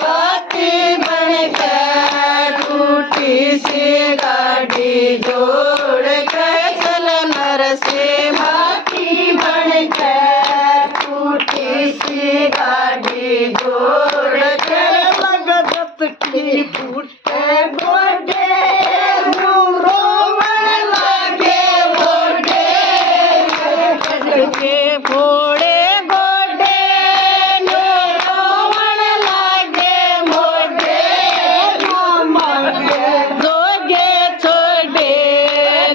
बाती बनकर टूटी सी गाड़ी जोड़ कर चल नरसिंह बाती बनकर टूटी सी गाड़ी जोड़ कर लगत की फूटे गोडे के फोड़े गोडे रोवण लागे मोडे दोगे छोड़े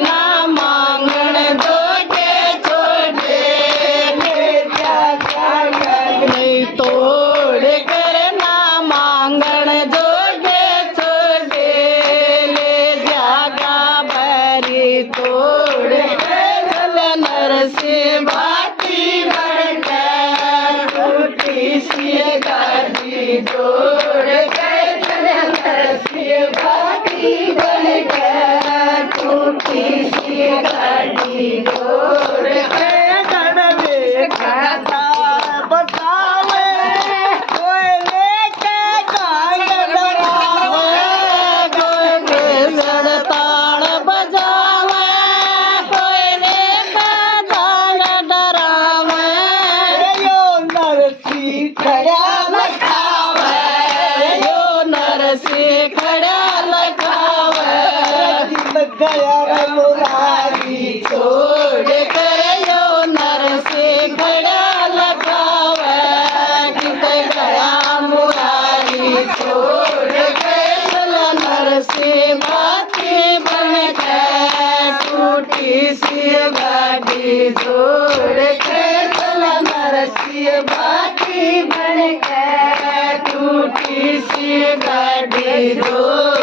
ना मांगण दोगे छोड़े नहीं तोड़ कर ना मांगण दोगे छोड़े ले जागा भरी तोड़ चल नरसिंह बाती बनकर टूटी सी गाड़ी जोड़ कर चल नरसिंह बाती बनकर टूटी सी गाड़ी जोड़ कर गणवे खाता बतावे कोई लेके गाय डरावे कोई सड़ताड़ बजावे कोई लेके गाय डरावे यो नरसिंह खड़ा लखावे यो नरसिंह खड़ा लखावे गया मुरारी छोड़ कर यो नरसिंह खड़ा लखावे कित गया मुरारी छोड़ कर चल नरसिंह बाती बनकर टूटी सी गाड़ी जोड़ कर चल नरसिंह बाती बनकर टूटी सी गाड़ी जोड़